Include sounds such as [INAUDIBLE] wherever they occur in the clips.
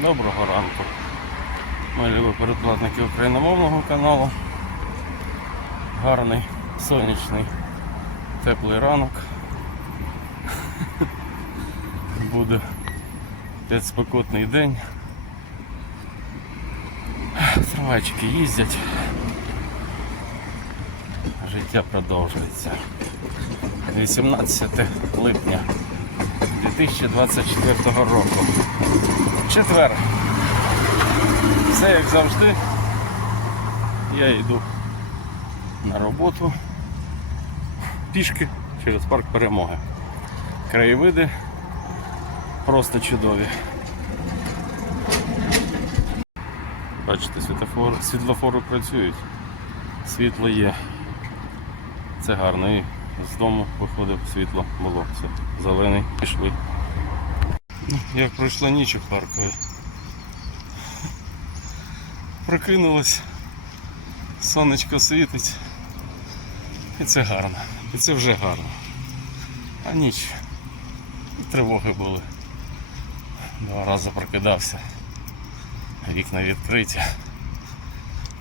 Доброго ранку. Ми любі передплатники україномовного каналу. Гарний, сонячний, теплий ранок. [LAUGHS] Буде п'ять спекотний день. Трамвайчики їздять. Життя продовжується. 18 липня 2024 року. Четвер. Все як завжди. Я йду на роботу пішки через парк перемоги. Краєвиди просто чудові. Бачите, світлофори, світлофори працюють, світло є. Це гарно. І з дому виходив світло було. Все. Зелений, пішли. Як пройшла ніч у Харкові. Прокинулась, сонечко світить. І це гарно. І це вже гарно. А ніч. І тривоги були. Два рази прокидався. Вікна відкриті.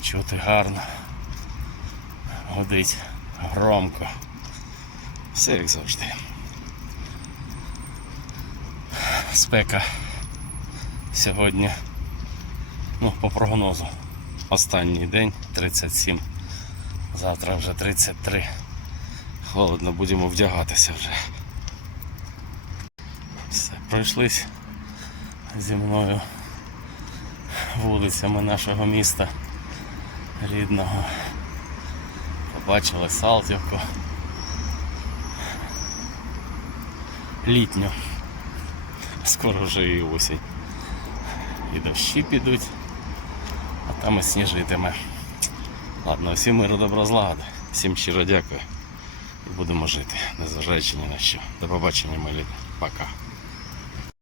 Чути гарно. Гудить громко. Все як завжди. Спека сьогодні, ну, по прогнозу, останній день 37. Завтра вже 33. Холодно, будемо вдягатися вже. Все, пройшлись зі мною вулицями нашого міста рідного. Побачили Салтівку. Літню. Скоро вже і осінь. І дощі підуть, а там і сніжитиме. Ладно, всім миру добра злагоди. Всім щиро дякую. І будемо жити, незважаючи ні на що. До побачення, мої люди. Пока.